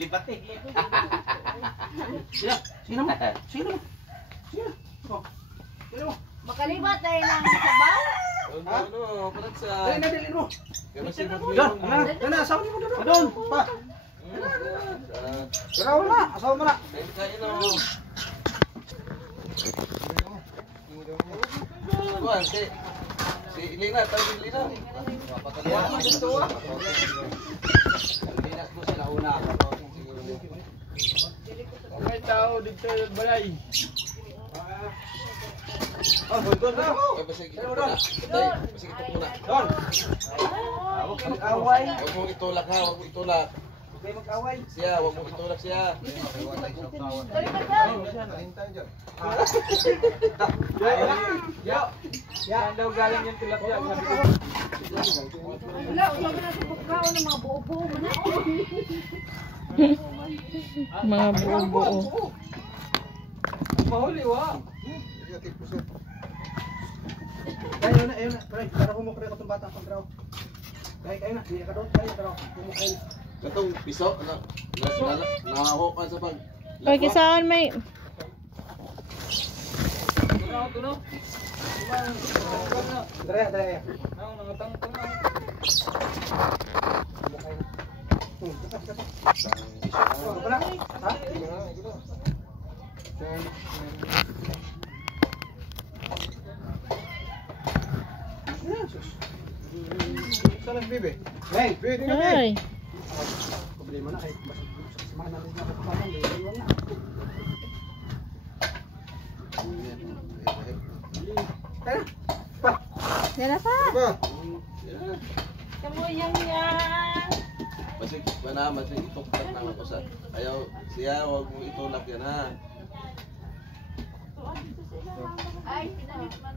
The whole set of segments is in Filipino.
libat eh. Sino mo? Sino mo? Sino? Oh. Sino mo? Makalibat tayo ng sabaw? Ano, parat sa... Dali na, dali mo. Doon, Doon, asawa mo doon. Doon, pa. Sira wala, asawa mo na. Kain o. Kuhan, si Lina, tawag yung Lina. Wala mo dito ah. Linas ko sila una ako. May tao dito yung balay. Doon na. Basig ito muna. Basig ito muna. Doon. Huwag ka mag-away. Huwag mong itulak ha, huwag mong itulak. Huwag kayo mag-away. Siya, huwag mong itulak siya. Yan daw galing yung tilapia. Sabi ko. Wala, sabi na sa pagkaon ng mga buo-buo mo na. Mga buo-buo. Mahuli wa. Ayun na. Para humukri ako itong bata ang pagkraw. Kayo na, hindi ka doon. Kayo na, humukri na. Katong piso, nahahokan sa pag... Pag isaan may... Tunaw. Daya. Nang nangatang-tang na. Wala. Ha? Saan bibi? Hey, bibi. Ay. Problema na kahit samahan namin na kapatid, iwan na. Kaya, pa. Yan na pa. Pa. Kamu yan. Masig, masig itulak na ako sa... Ayaw, siya, huwag mong itulak yan ha. Ay, pinahit man.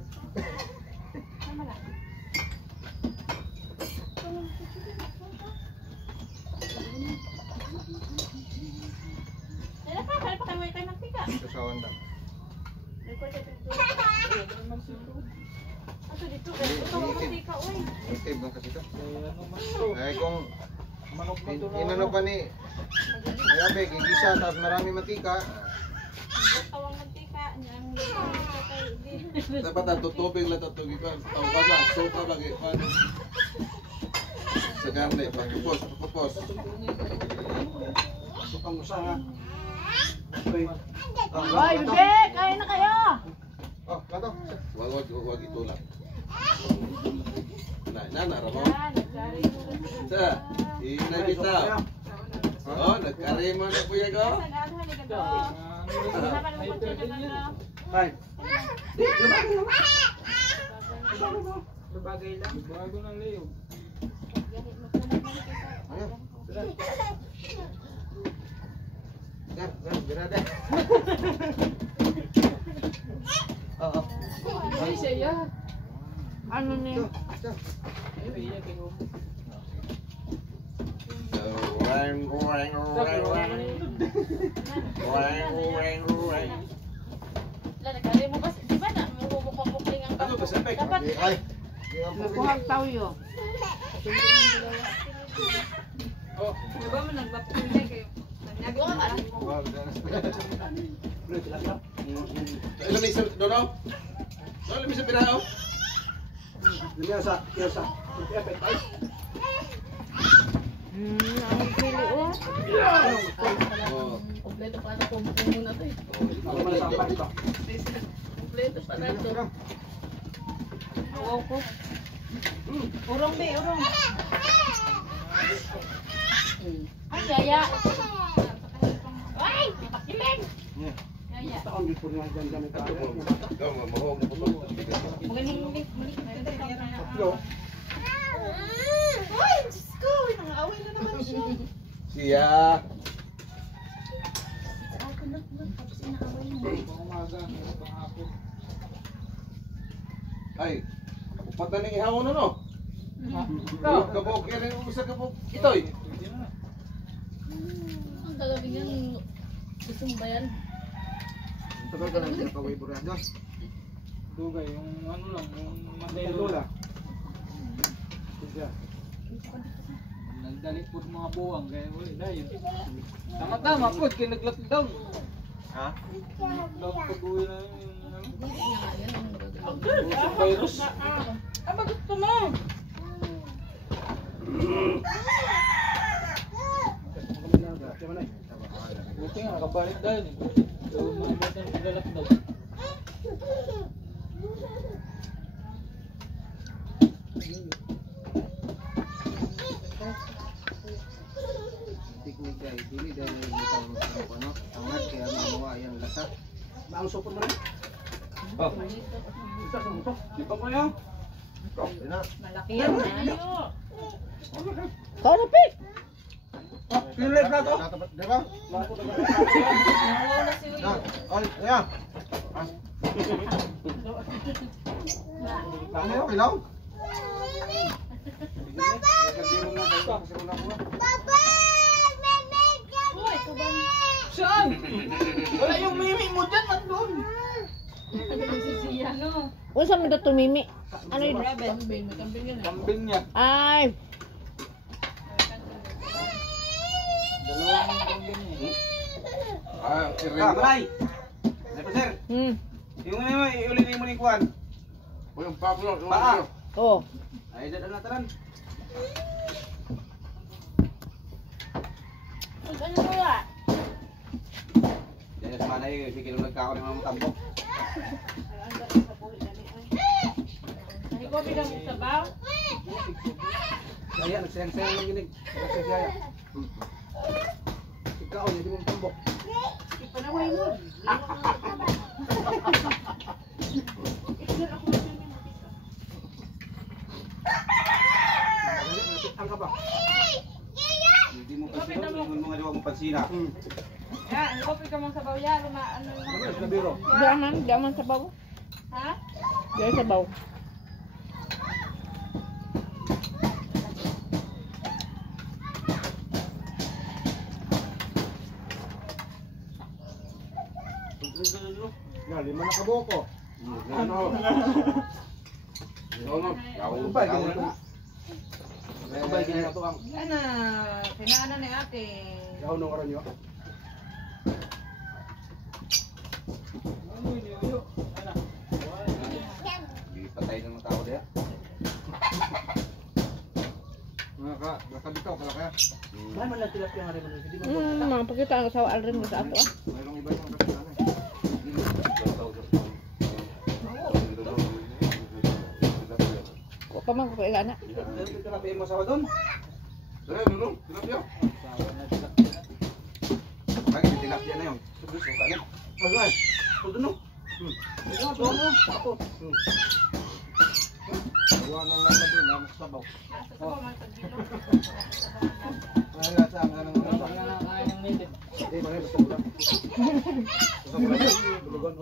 Dala pa kayo magpika. Sasawan daw. Ato dito kayo magpika, uy. Active lang kasi ito. Ano man to? Ay kung Manok man to na. inano pa ni Ayabe, gigisa tapos marami mantika. Tawang mantika niyang Dapat ang tutubig lang tatugig ko. Tawag na, sopa lagi. Sa garne, pagkupos. Sukang usa ha. Uy. Ay, bebe! Kain na kayo! Oh, lato. Huwag itulak. Nara mo. Yan, nagsari mo. Sa, inabitaw. Oh, nagkarima na kuya ko. Saan hali ka doon? Sama naman po siya naman. Hay. Di, Bagay lang. Bago ng liyo. Berada. Oo. Ay, siya. Ano ni? Lagay mo ba? Di ba na? Mumukupukling ang Ano ba sa pek? dapat Ay. nakuhang tawyo. Oh, Di ba mo nagbapukling kayo? Nagawa ka? Ilan may isa, Dono? Ilan may isa pirahaw? Biasa. Efek ay. Ang pili oh. Oh. Kompleto pa na kung muna to eh. Ako man sa apat ito. Kompleto pa na to. Oo ko. Urong be, urong. Ay, yaya. Ay, pakilin. Yaya. Taon dito nga dyan kami tayo. Ikaw, mahog na po ito. Magaling muli. Yo. Ay, Diyos ko. Nangaaway na naman siya. Siya. Tapos inaaway mo. umaga, panghapon. Ay, upat na ning ihawon no? Kabog, yan yung isa kabog. Itoy. Ang gagawin yan. Gusto mo ba yan? Tagal ka lang sila paway burado. Dugay, yung ano lang, yung Lola. Mandela. Siya. dali po mga buwang kaya wala dahil. Tama-tama po, kinaglockdown. Ha? Nagpag-uwi na yung usong virus. Ano ba gusto mo? Buti nga, nakabalik dahil. So, mga bata nag-lockdown. Tiknik kay dili dahil butang ano, angat kaya mamuha yang lasa. Ang supot mo rin. Oh, Isa sa muto. di pa ko yan. Ina. Malaki yan. Kanapik! Pilit na to. Di ba? Nawala si Uyo. Na, ay, ayan. Ano yung ilaw? Uy, kuban. Saan? Wala yung mimi mo dyan, nandun. Si Sia, no? Unsa man daw tumimi? Ano yun? Kambing, may kambing yun. Kambing niya. Ay! Dalawang kambing niya. Ah, Ah, Malay. Ano sir? Yung ano mo, iulin mo ni Kuan. Uy, yung Pablo, yung Paa. Oh. Ay, dad na taran. Ano mo ya? Dahil sa manay, sige lang nagkakaon ng mga tambok. Ay, ko bilang sabaw. Kaya nagsayang-sayang lang ginig. Nagsayang. Ikaw, hindi mo tambok. Ipanaway mo. Ang ka ba? Hindi mo kasi yung mga diwang pansina. Ya, ano ko ka mong sabaw ya? Ano Ano sa biro? Daman sabaw. Ha? Diyan sabaw. Nga, lima na kaboko. Ano? Ano? Kubay, ganyan na. Kubay, ganyan na to ang Ano, pinaano ni ate. yaw ng oran nyo. Ano yun yun? Ano? Patay ng mga tao diya. Nakabitaw pala kaya. Dahil man lang tilapia nga rin mo. Hindi mo Mga pakita ang sawa alrin mo sa ato ah. mayroong iba yung kasalanan. Wa pa man ko kailana. Dahil tilapia mo sa doon. Dali, ano? Tilapia. Bakit tilapia na yun? Subukan na. Magay. Tudo no. Ito, tudo. Ako. Gawa ng lasa din, ang sabaw. Nasa sabaw, may pagdilo. Ay, lasa ang anong Ano ba yan ang kaya ng native? Eh, manay, basta ulam. Basta ulam. Bulugon.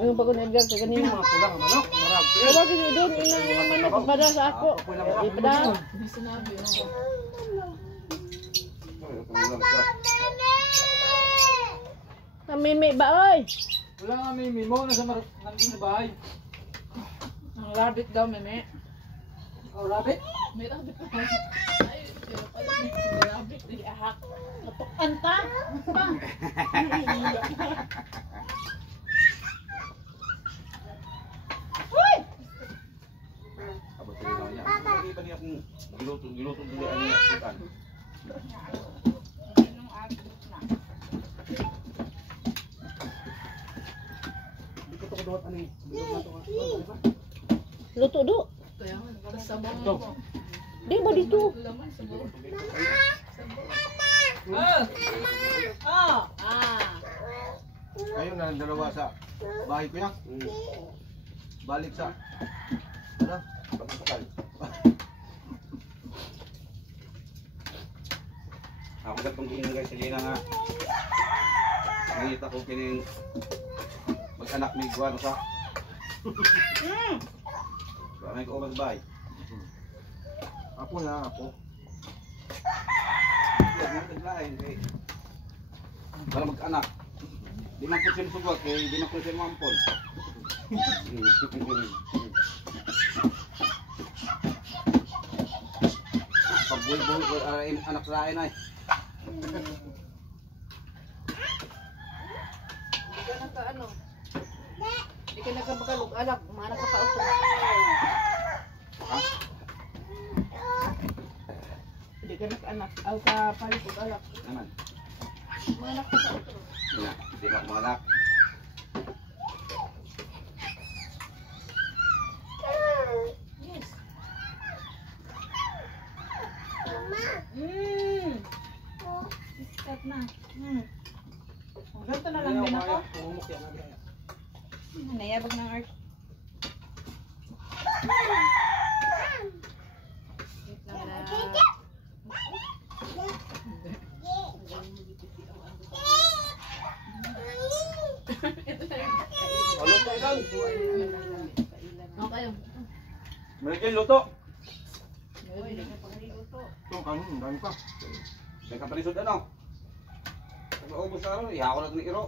Yung pagod na Edgar sa Hindi ganina. mga pulang, manok, marag. Wala kasi doon ina manok ipada sa ako. Ipada. Namimi ba oy? Wala nga mimi mo, nandun sa bahay. Ang rabbit daw, meme. Oh, rabbit? May rabbit na. Ay, may rabbit. Di ahak. Natukan ka? Pa. Uy! Abot sa ginawa niya. Hindi pa niya kung giluto dili ang niya sukan. Anong agos na? Hindi ko to kaduhat ani. Bilog na to nga. Diba? Luto do. Kaya nga, nagkasabang Ito. mo. Di ba dito? Laman, sabaw. Kayo na dalawa sa bahay ko yan. Balik sa ano? Pagkakal. Ako gatong ginagay sa Lina nga. Nangita ko kining mag-anak ni Guano sa. May ko over bahay. Apo na, apo. Yan ang taglain kay para mag-anak. Di man ko sinusugwag kay di man ko sinumampon. Buhay-buhay anak sa akin ay. Hindi ka nagka ano. Hindi ka nagkabagalog. Alak, umanak ka pa uto. Ha? Hindi ka nag-anak. Aw ka palikod alak. Naman. Umanak ka pa uto. Hindi na ako mga anak. Yes. Start na. Ganito na lang din ako. Nayabag ng art. Wait lang na. Ano pa ilan? Okay. Maligyan luto. Ito, kanin, dami pa. May kaparisod ano? Pag maubos na rin, iha ko lang ni Iro.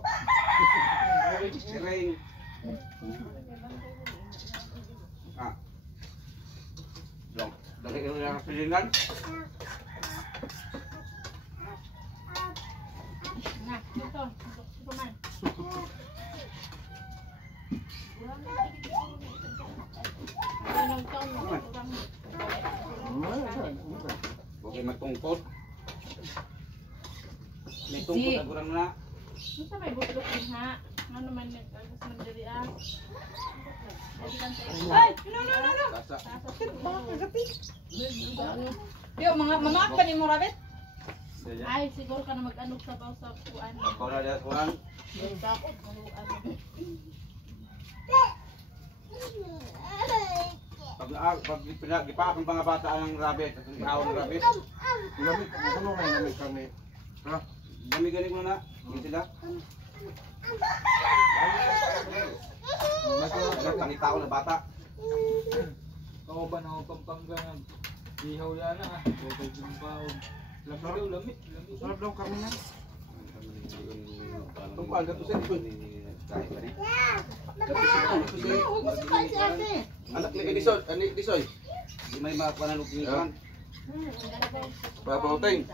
Siring. Ah. Dali Iro na ang pilingan. Na, dito. Ito man. Anong taon mo? Huwag kayo magtungkot. May tungkot na kurang na. Basta may butlok din ha. Ano naman yun? Tapos magdali ah. Ay! No! Lasa. Yo, mga pa ni mo rabbit? Ay, siguro ka na mag-anog sabaw sa kuan. Ikaw na dyan kurang. Takot, maluan. Pag gipaak ang mga bata ang rabbit, at ang ihawon ng rabbit, Lamig, ano may lamig kami? Ha? gami-gani mo na. Hindi sila. Panitao na bata. Ako ba na ako pampangga ng ihaw yan na. Okay, yung pa. Lamig daw, lamig. Sarap daw kami na. Tungkuan ka to sa likod. Anak ni Disoy, ani Disoy. Di may mga pananong kinikan. Papauteng.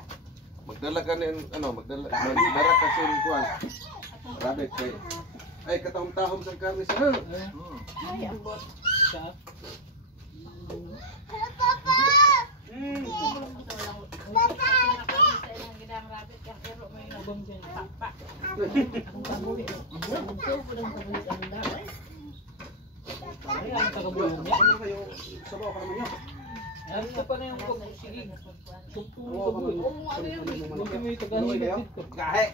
Magdala ka ni magdala ka sa kuan. Rabbit kay. Ay katahom-tahom sa karne sa. Ay, ang bot. Sa? Ang baboy. Ang baboy ko lang pabulit ang dahil. Ay, ang tagabulong niya. Ano kayo? Sabaw ka naman yun. Ano pa na yung pagsigig? Sumpong Oo, baboy. Hindi may tagahin kayo? dito. Gahe.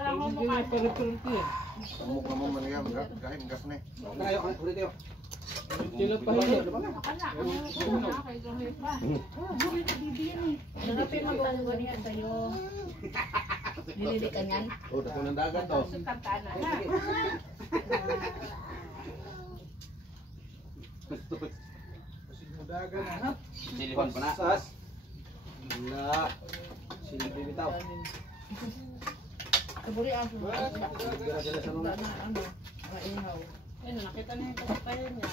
Hindi may pare-parente yan. Samok naman man yan, gahim gas na eh. Kayo, ulit kayo. Sila pa yun. Narapi mag-ano niya sa'yo. Nilili ka niyan. Oh, dako ng dagat to. Kasi mudagan na ha. Silipon pa na. Sas. Na. Silipon bitaw. Kaburi ang Dala-dala sa mga. ano, maihaw. Ayun, nakita na yung pagpapayan niya.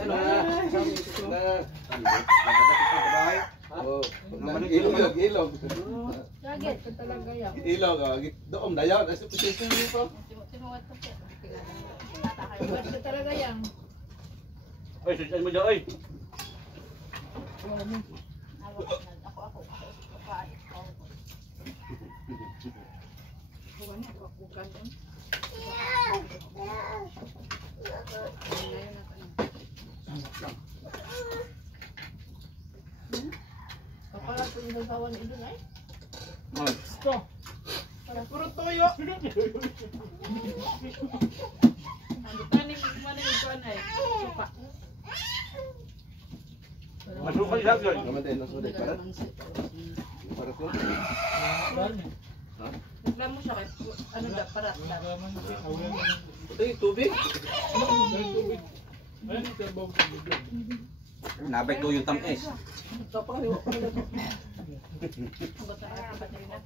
Ano na? Bahay. Oh, ilog. Lagit, ito talaga yan. Ilog, doon dayon. Asa position niyo po? Tinuwad pa siya. Ito talaga yan. Ay, susan mo dyan, ay. Ako. Bukan niya, bukan yan. Kapala po yung sasawan ni Idun ay. Puro toyo. Ano taning maning kuan ay. Supa. Masukal siya dyan. Naman din, nasulit. Para ko. Reklamo siya kay ano da parat da. Ay, tubig. Nabay to yung tamis. Kapaliwa pa rin. Ang bata ka battery na.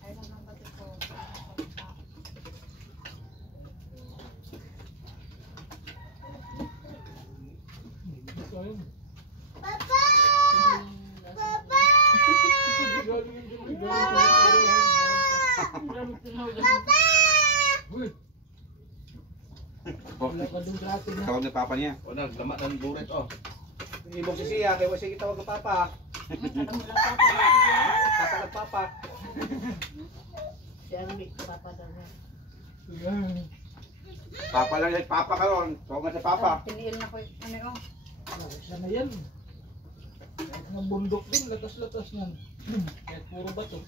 Ay lang ang battery ko. na yun. Uy, wala ka dun dati na. Tawag ni papa niya. O nagdama ng burit oh. Ibog si Siya, kaya sige tawag ng papa. Papa ng papa. Si Armic, papa daw niya. Ayan. Papa lang yan, papa ka ron. Tawag nga si papa. Tiniil na ko yung ano. Sana yan. Kahit nga bundok din, latas-latas yan. Kahit puro bato.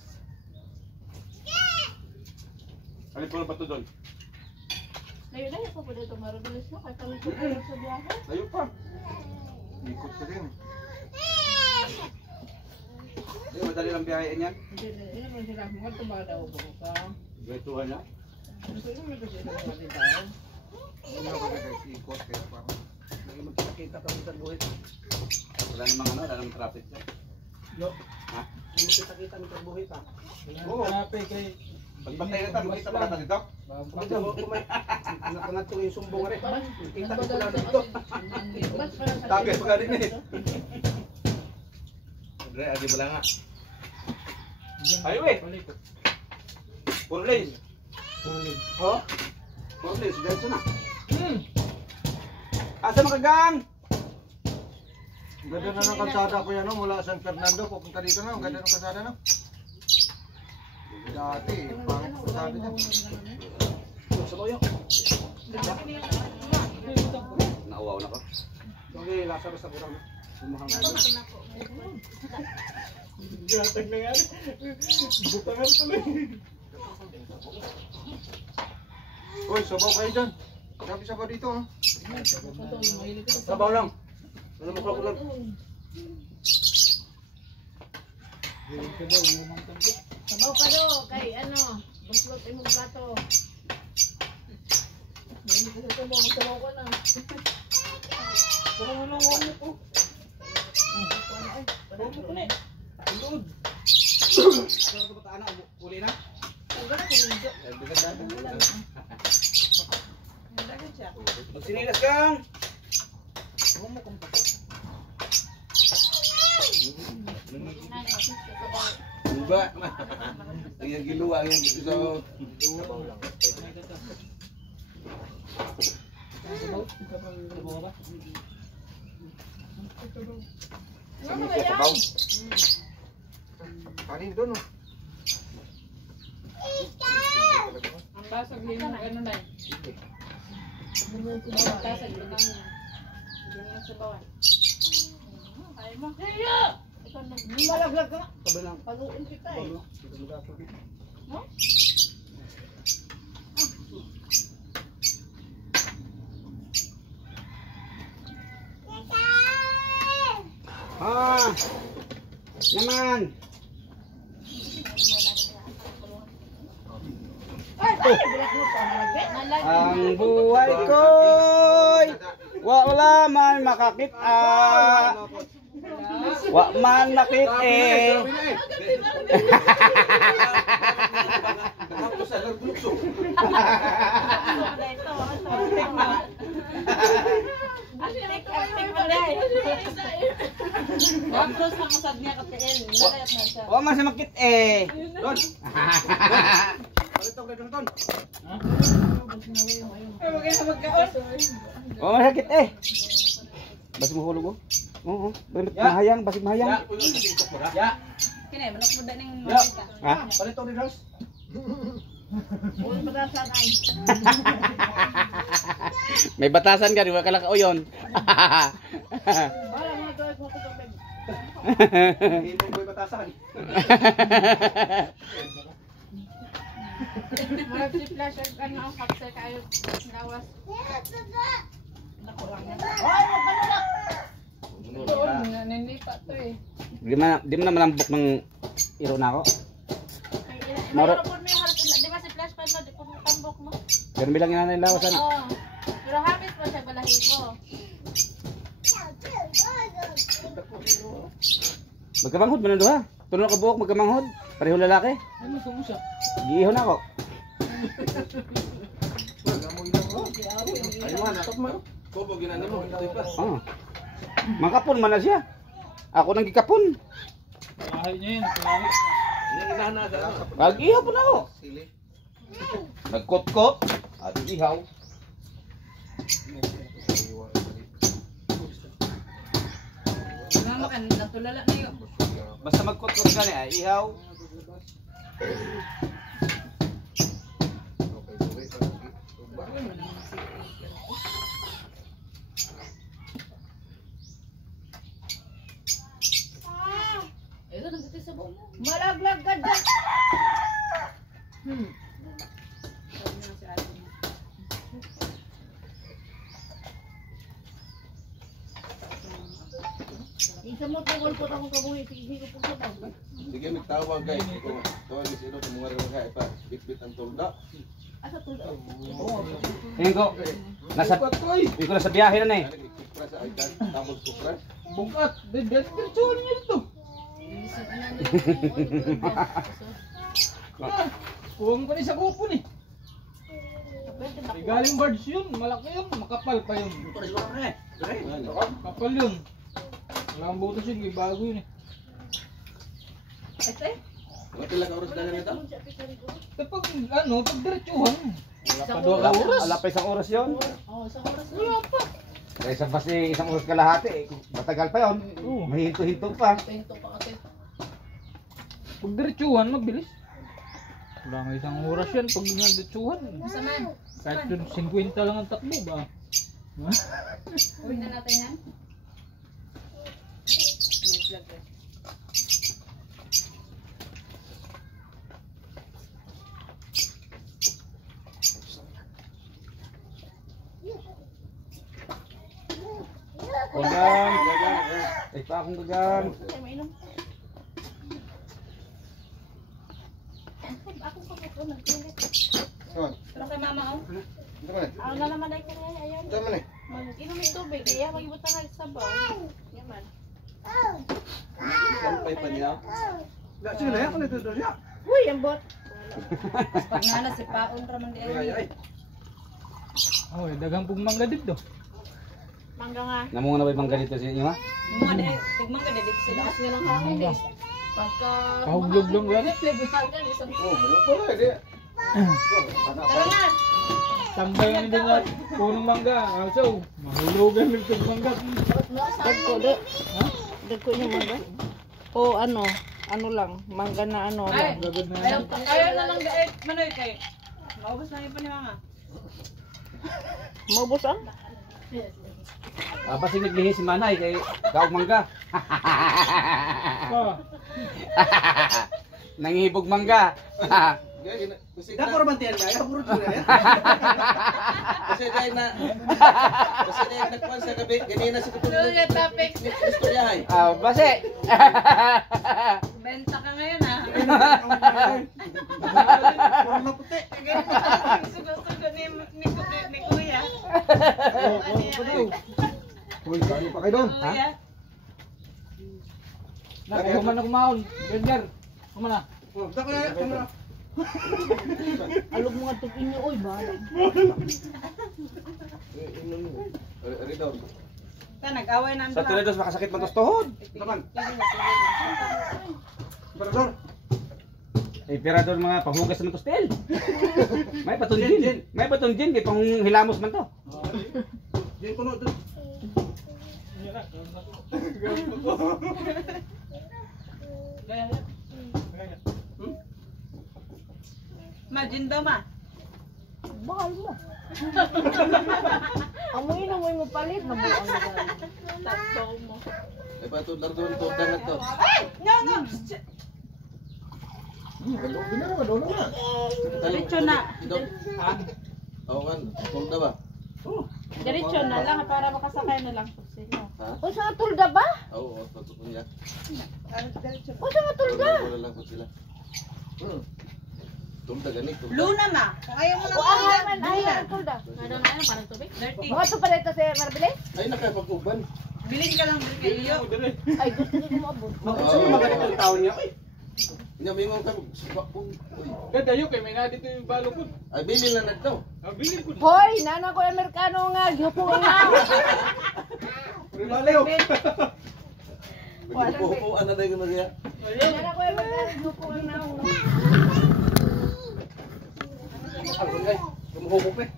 Ano po ba ito doon? Layo-layo pa po dito, marudulis mo. Kahit kami po sa biyahe. Layo pa. Ikot ka din. Hindi, madali lang biyahin yan. Hindi naman sila. Mga tumaga daw ka. Gaituhan niya. Gusto naman kasi sila mga daw. Una ka guys, ikot kaya parang. Lagi magkita-kita kami sa buhit. Wala namang ano, wala namang traffic dyan. Yo, Ha? Hindi magkita-kita kami sa buhit ha. wala Oo. na kape kay... Pagpatay na tayo, makita pa kata dito. Makita mo, nakangat ko yung sumbong rin. Kita ko lang dito. Tagay pa ka rin eh. Dre, adi bala nga. Highway. Palikot. Puro lanes. Pulid. Oh? Puro lanes, diretso na. Asa makagang? Ganda na ng kalsada ko yan, no? Mula San Fernando, pupunta dito na. Ang ganda ng kalsada, no? Dati, pangit ang kalsada niya. Sabaw yun. Nauwaw na ko. Okay, lasa basta kurang. Gatag na nga. Butangan tuloy. Uy, sabaw kayo dyan. Sabi sabaw dito, ha? Sabaw lang. Ano mo ko lang? Diyan ka daw, lumang tagok. Sabaw pa do, kay ano, buslot imong plato. Hindi kasi ito mo, sabaw ko na. Parang ano wala ko. Padaan ko na. Tulod. Ano ko bataan na? Uli na? Ang ganda ko nito. Magsinilas kang! Uba. Ang giluwa ang so Sabaw? Sabaw ba? Ano ba yan? Kanin doon, no? Ang basag din mo, ano na yun? Ang basag din mo. Hindi mo na sabawan. Kaya mo. Kaya! Ikaw na. Malaglag ka. Sabi lang. Paluin kita eh. No? Ah! Naman! Ay, bilat mo pa malaglag. Ang buhay ko'y wala man makakita. Wa man makita eh. tapos sa lagluso. Tapos ang usad niya ka PL. Nilayat na siya. Wa man sa makita eh. Don. Palito ka doon. Magkaon. Wa man sakit eh. Basi mo hulog oh. Oo. Mahayang, basi mahayang. Ya. Kini, manok mo da ning Ya. makita. Ha? Palito ni Rose. Uy, pagkasan ay. May batasan ka, di ba kalaka o yun? Bala mga doy ko tubig. Hindi mo may batasan. Marag si Flash ang ang kapsel kayo lawas. Nakurang na. Doon, naninipa to eh. Di mo na malambok ng iro na ako. Maro po may halos di ba si Flash pa mo di po tambok mo. Pero bilang yan na lawasan. Oo. Pero habis po siya balahibo. Magkamanghod mo na doha. Tulo ka buhok magkamanghod. Pareho lalaki. Ano sa musa? Giihon ako. Amoy lang, no? Ay mo na. Ko po ginano mo ito pa. Oh. Makapon man na siya. Ako nang gikapon. Bahay niya yun, kulahi. Yung inana sa ano? Pag-ihaw po na ako. Sili. Nagkot-kot. At ihaw. Mama kan natulala na yun. Basta magkot-kot gani ay ihaw. Ito, nagtitay sa buong mo. Malaglag ka dyan. Sabi na si ate mo. Isa mo, tungkol po akong kabuhi. Sige ko po sa tao. Sige, magtawag guys. Kung tawag ni sino kung mga rin pa bitbit ang tulda. Asa tulad? Tingin ko. Nasa Tingin ko nasa biyahe na eh. Ano, ikupra sa ikan, tapos kupra. Bukat, diretsuhan niya dito. Kuha mo pa rin sa kupon eh. Galing birds yun, malaki yun, makapal pa yun. Ano? Kapal yun. Wala ang butas yun, bago yun eh. Ate? Mga pila ka oras dalan ito? Kapag ano, pag diretsuhan. Wala pa doon Wala, oras. wala pa isang oras yun. Oo, isang oras na. Kaya isang basi, isang oras kalahati eh. Matagal pa yun. Oo. Mahinto-hinto pa. Ito pa ate. Pag diretsuhan, mabilis. Wala nga isang oras yan pag diretsuhan. Saman. Kahit yun, 50 lang ang takbo ba? Uwi na natin yan. May vlog eh. Gagang. Ay pa akong gagang. Ay, mainom. Ako pa po nagkulit. Saan? Pero kay mama oh. Ito man eh. Ako na naman ay kanya ayan. Ito man eh. Mag-inom ng tubig, kaya mag-ibot na sa sabaw. Yaman. Sampay pa niya. Sige na yan, kung ito doon yan. Uy, ang bot. Pag nana si Paon raman di ay. Oh, dagang pugmangga dito. Mangga nga. Namunga na ba ibang ganito sa inyo ha? Mga de tigmang ka dito sila. Lakas nga ng hangin eh. Pagka... Pahuglog lang yan. Nagbihagan, isang Oh, pala eh. di. Tara na! Tambay nga din nga punong mangga. So, mahulugan ng pugmangga. Dagko, do. Dagko niya mangga? O ano? Ano lang? Mangga na ano lang. Gagad na Ayaw yan. ayaw na lang dait manoy kay. Maubos na yung panimanga. Maubos ang? Basta naglihi si Manay kay kaog mangga. Pa. Nangihibog mangga. Kasi Dako man tiyan kaya puro tuna yan. Kasi dahil na nagkuhan sa gabi, ganina sa katulad. Luya topic. Istoryahay. Base. Benta ka ngayon ah. Puro na puti. Sugo-sugo ni Kuya. Uy, saan pa kayo doon? Kuya. Nakakuman na kumaon. Benjar. Kumana. Dako na yan. Alog mga tug inyo, oy, bahala. Ridor. Ta nag-away na Sa tilados makasakit man tos tuhod. Taman. Barador. Emperador mga panghugas man tos tel. May patunjin. May patunjin kay pang hilamos man to. Diyan ko no. doon. Imagine daw ma. Bahal mo. Amoy na mo palit na buang na. Takbo mo. Ay ba ito, lardon to, dangat to. No, no. Binaro ka doon na. Diretso na. Oo kan, tulda ba? Diretso na lang para makasakay na lang po sila. Ha? O sa tulda ba? Oo, patutunan niya. O sa tulda? Wala lang po sila. Tulda ganit, tulda. Luna ma. Kung ayaw mo na O ang ay ang tulda. Ano na yan, parang tubig? Dirty. Mga to pala ito sa Marbiles? Ay, nakapag-uban. Bilhin ka lang kay iyo. Ay, gusto ko maabot. Oo. Magaling ang tao niya. Inamingon ka, uy. Gadayo kay may na dito yung balo ko. Ay, bili na na ito. Bilin ko. Hoy, nana ko Amerikano nga, gipo nga. Laliw. Magpupuan na tayo Maria. Wala ko yung magkalupuan na ako. Ano ay? Gumuhubog eh.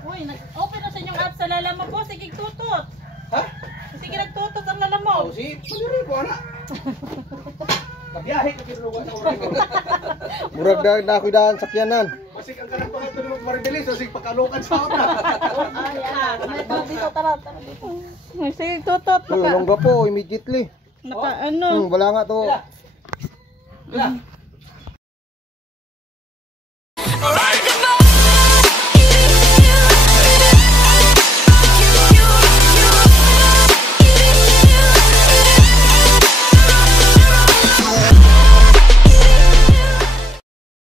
Uy, nag-open na sa inyong app sa lala mo po. Sige, tutot. Ha? Sige, nagtutot ang lala mo. Oh, si Paniri ko ana. Kabiyahe ka kinuha sa oras ko. Murag na ako daan sakyanan. Masik ang kanang pangato ni Maribelis, so sig pagkalukan sa ota. May dito, tara, tara dito. Sige, tutot. Uy, ulong po immediately. Naka, ano? Wala nga to. Wala.